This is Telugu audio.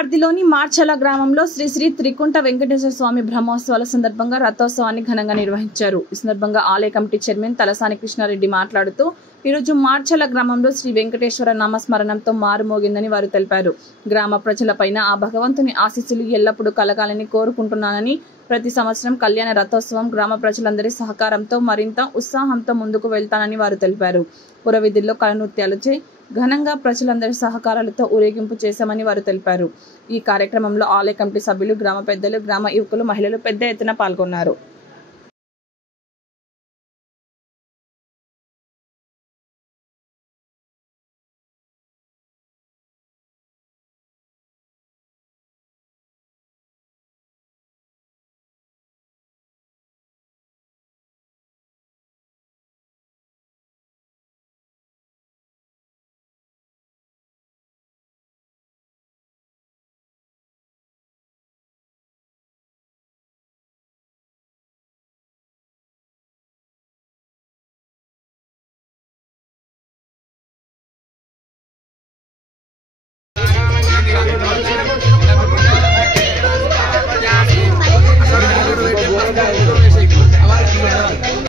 పరిధిలోని మార్చల గ్రామంలో శ్రీ శ్రీ త్రికుంట వెంకటేశ్వర స్వామి బ్రహ్మోత్సవాల సందర్భంగా రథోత్సవాన్ని ఘనంగా నిర్వహించారు। ఈ సందర్భంగా ఆలయ కమిటీ చైర్మన్ తలసాని కృష్ణారెడ్డి మాట్లాడుతూ ఈరోజు మార్చల గ్రామంలో శ్రీ వెంకటేశ్వర నామస్మరణంతో మారుమోగిందని వారు తెలిపారు। గ్రామ ప్రజలపైన ఆ భగవంతుని ఆశీస్సులు ఎల్లప్పుడూ కలగాలని కోరుకుంటున్నానని, ప్రతి సంవత్సరం కళ్యాణ రథోత్సవం గ్రామ ప్రజలందరి సహకారంతో మరింత ఉత్సాహంతో ముందుకు వెళ్తానని వారు తెలిపారు। పురవీధుల్లో కళనృత్యాలచే ఘనంగా ప్రజలందరి సహకారాలతో ఊరేగింపు చేశామని వారు తెలిపారు। ఈ కార్యక్రమంలో ఆలయ కమిటీ సభ్యులు, గ్రామ పెద్దలు, గ్రామ యువకులు, మహిళలు పెద్ద ఎత్తున పాల్గొన్నారు।